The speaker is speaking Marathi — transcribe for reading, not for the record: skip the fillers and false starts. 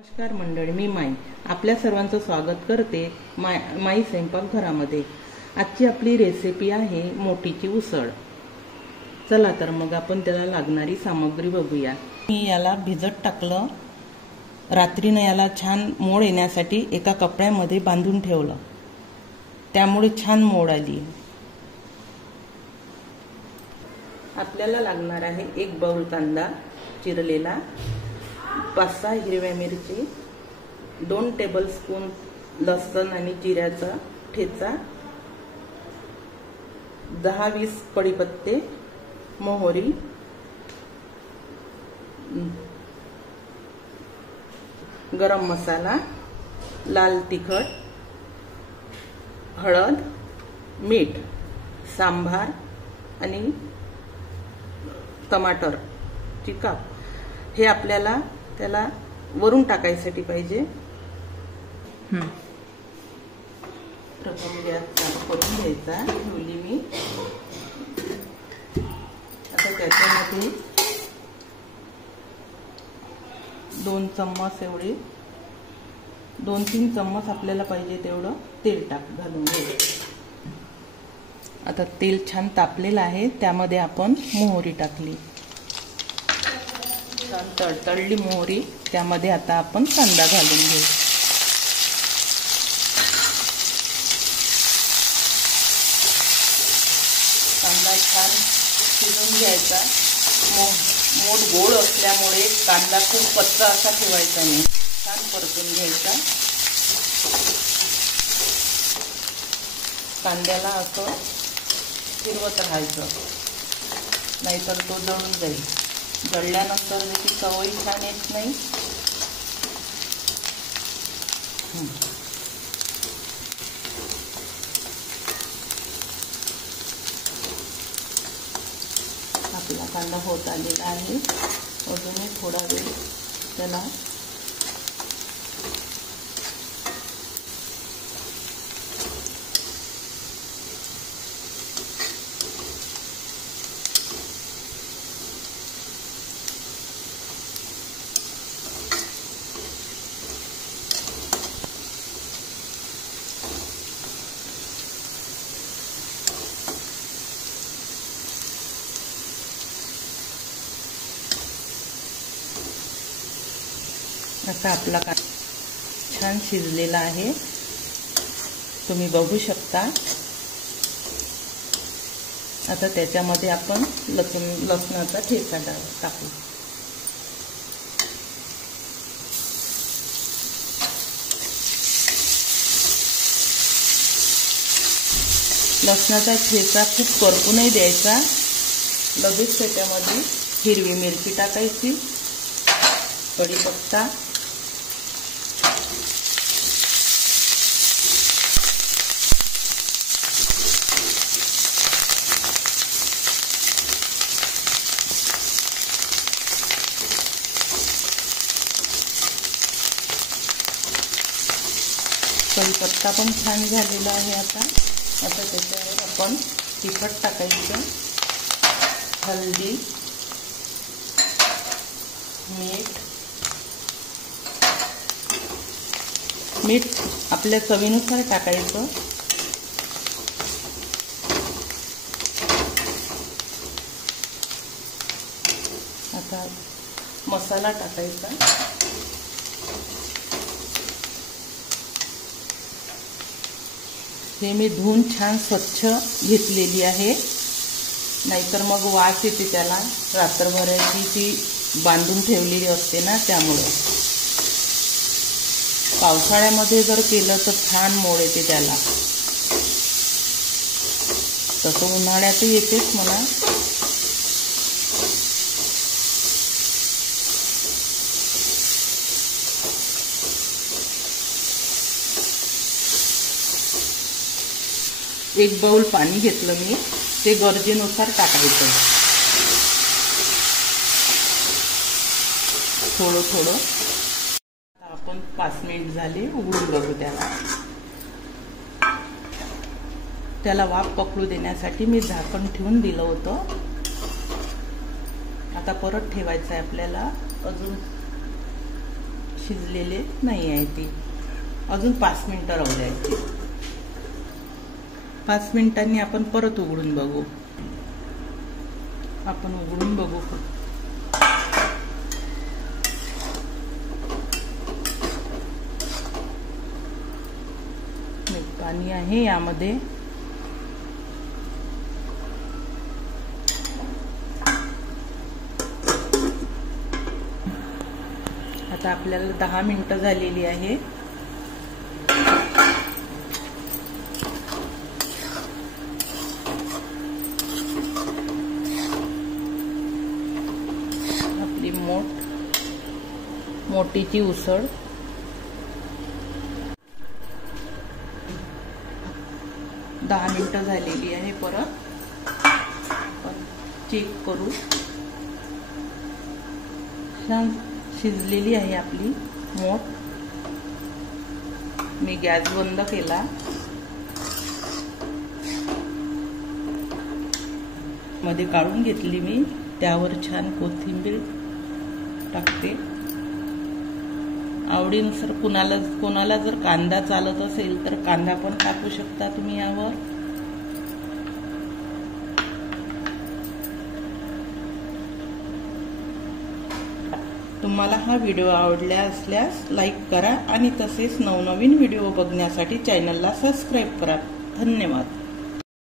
नमस्कार मंडळी, मी माई आपल्या सर्वांचं स्वागत करते माई स्वयंपाकघरामध्ये। आजची आपली रेसिपी आहे मोठीची उसळ। चला तर मग आपण त्याला लागणारी सामग्री बघूया। मी याला भिजत टाकलं, रात्रीने याला छान मोड येण्यासाठी एका कपड्यामध्ये बांधून ठेवलं, त्यामुळे छान मोड आली। आपल्याला लागणार आहे 1 बाउल कांदा चिरलेला, 5-6 हिरव्या मिरची, 2 टेबलस्पून लसूण आणि जिऱ्याचा ठेचा, 10-20 कढीपत्ते, मोहरी, गरम मसाला, लाल तिखट, हळद, मीठ, सांबार आणि टमाटरची काप। हे आपल्याला त्याला वरून टाकायसाठी पाहिजे। प्रथम गॅस चालू करून घ्यायचा, ठेवली मी। आता त्याच्यामध्ये 2 चम्मच एवढे 2-3 चम्मच आपल्याला पाहिजे तेवढं तेल घालून घ्यायचं। आता तेल छान तापलेलं आहे, त्यामध्ये आपण मोहरी टाकली, छान तडतडली मोहरी। त्यामध्ये आता आपण कांदा घालून घेऊ। कांदा छान शिजवून घ्यायचा। मोठ गोड असल्यामुळे कांदा खूप कच्चा असा ठेवायचा नाही, छान परतून घ्यायचा। कांद्याला असं फिरवत राहायचं, नाहीतर तो जळून जाईल। जळल्यानंतर त्याची चवही छान येत नाही। आपला कांदा होत आलेला आहे, अजूनही थोडा वेळ त्याला आता आपला छान शिजलेला आहे, तुम्ही बघू शकता। आता त्याच्यामध्ये आपण लसणाचा ठेचा टाकू। लसणाचा ठेचा खूप करपू नाही द्यायचा। लगेच त्याच्यामध्ये हिरवी मिरची टाकायची, कढीपत्ता, कढीपत्ता पण छान झालेला आहे। आता त्याच्यावर आपण तिखट टाकायचं, हळदी, मीठ आपल्या चवीनुसार टाकायचं। आता मसाला टाकायचा, हे मी धुवून छान स्वच्छ घेतलेली आहे, नाहीतर मग वास येते त्याला। रात्रभराची ती बांधून ठेवलेली असते ना, त्यामुळे पावसाळ्यामध्ये जर केलं तर छान मोड येते त्याला। तसं उन्हाळ्यातही येतेच म्हणा। एक बाउल पाणी घेतलं मी, ते गरजेनुसार टाकायचं, थोडं थोडं। आपण 5 मिनिट झाले, उघडून बघू त्याला वाफ पकडू देण्यासाठी मी झाकण ठेवून दिलं होतं। आता परत ठेवायचं आहे आपल्याला, अजून शिजलेले नाही आहे ते. अजून 5 मिनिटं राहू द्यायचे. 5 मिनिटांनी आपण परत उघडून बघू. आपण उघडून बघू. पाणी आहे यामध्ये. आता आपल्याला 10 मिनिटं झालेली आहे. आपली मोठीची उसळ दहा मिनिटं झालेली आहे. परत चेक करू. छान शिजलेली आहे आपली मोठ. मी गॅस बंद केला. मध्ये काढून घेतली मी. त्यावर छान कोथिंबीर टाकते. आवडीनुसार कोणाला जर कांदा चालत असेल तर कांदा पण टाकू शकता तुम्ही यावर. तुम्हाला हा व्हिडिओ आवडला असल्यास लाईक करा आणि तसेच नवनवीन व्हिडिओ बघण्यासाठी चॅनलला सबस्क्राईब करा. धन्यवाद.